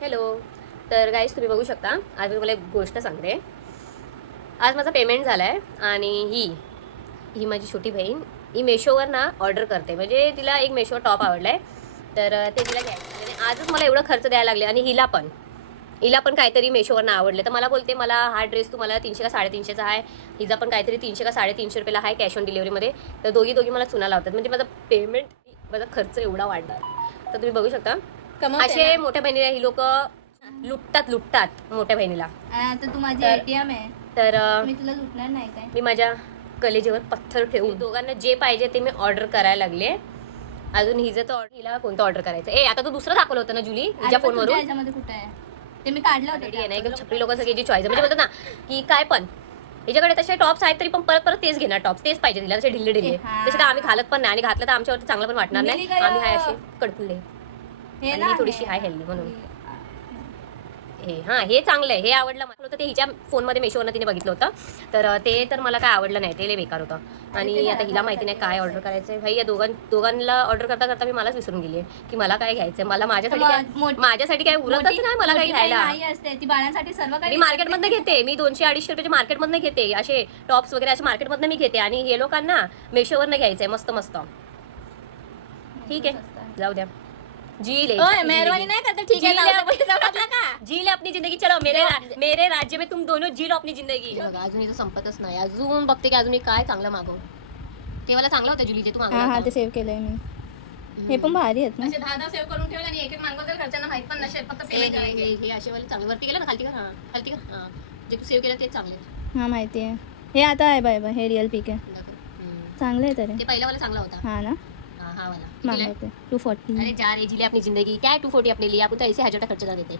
Hello. तर गाईस तुम्ही बघू शकता, आज मी तुम्हाला एक गोष्ट सांगते. आज माझा पेमेंट झाला आहे आणि ही माझी छोटी बहीण ही मेशोवर ना ऑर्डर करते. म्हणजे तिला एक मेशो टॉप आवडला आहे, तर ते तिला घ्यायचं. म्हणजे आजच मला एवढं खर्च द्यायला लागले. आणि हिला पण काहीतरी मेशोवरनं आवडले, तर मला बोलते मला हा ड्रेस तुम्हाला 300 का 350चा आहे, हिचा पण काहीतरी 300 का 350 रुपयाला आहे कॅश ऑन डिलिव्हरीमध्ये. तर दोघी मला चुना लावतात. म्हणजे माझा खर्च एवढा वाढणार. तर तुम्ही बघू शकता, असे मोठ्या बहिणीला ही लोक लुटतात मोठ्या बहिणीला. तर तू माझी एटीएम आहे, तर मी तुला लुटणार नाही काय. मी माझ्या कलेजेवर पत्थर ठेवून दोघांना जे पाहिजे ते मी ऑर्डर करायला लागले. अजून हिला कोणतं ऑर्डर करायचं. आता तू दुसरं दाखवलं होतं ना जुली हिच्या फोनवरून. याच्यामध्ये कुठे आहे ते मी काढलं होतं. आहे ना एकदम छपरी लोक सगळी जी चॉईस म्हणजे बोलतात ना की काय पण हिच्याकडे तसे टॉप्स आहेत, तरी पण परत तेच घेणार. टॉप्स तेच पाहिजे तिला, तसे ढिल्ले तसे तर आम्ही घालत पण नाही. आणि घातलं तर आमच्यावरती चांगलं पण वाटणार नाही. आम्ही हाय असे कडकुल्ले आणि ही थोडीशी हाय हेल्दी म्हणून हे चांगलं आहे. हे आवडलं मला होतं. ते हिच्या फोनमध्ये मेशोवरनं तिने बघितलं होतं, तर ते तर मला काय आवडलं नाही. ते लय बेकार होतं. आणि आता हिला माहिती नाही काय ऑर्डर करायचं आहे. भाई या दोघांना ऑर्डर करता करता मी मलाच विसरून गेली की मला काय घ्यायचंय. मला माझ्यासाठी काय उरतच नाही मला काही घ्यायला. ती बाळांसाठी सर्व काही मी मार्केटमधनं घेते. मी 200-250 रुपयाचे मार्केटमधनं घेते. असे टॉप्स वगैरे असे मार्केटमधनं मी घेते. आणि हे लोकांना मेशोवरनं घ्यायचंय मस्त मस्त. ठीक आहे, जाऊ द्या. जी ले मेहरबानी नहीं करते. ठीक है, जी ले अपनी जिंदगी. चलो मेरे राज्य में तुम दोनों जी लो अपनी जिंदगी. अजून इथं संपतच नाही. अजून बघते की अजून मी काय चांगलं मागवू. तेव्हाला चांगलं होतं जुली जे तू मागवलं. हा ते सेव्ह केलंय मी. हे पण भारी आहेत ना. असे 10 सेव्ह करून ठेवलं आणि एक मागवत तर घरच्यांना माहित पण नसेल. फक्त पेमेंट हे असे वाले चांगले. वरती गेलं ना, खालती कर. जे तू सेव्ह केलं तेच चांगले. हा माहिती आहे. हे आता आहे बाय हे रिअल पीक आहे. चांगलं आहे तरी. ते पहिला वाला चांगला होता. हा ना, हा वाला मागवते 240. अरे जा रे, जी ले अपनी जिंदगी. क्या है 240 अपने लिए. आपको तो ऐसे 1000 का खर्चा देते.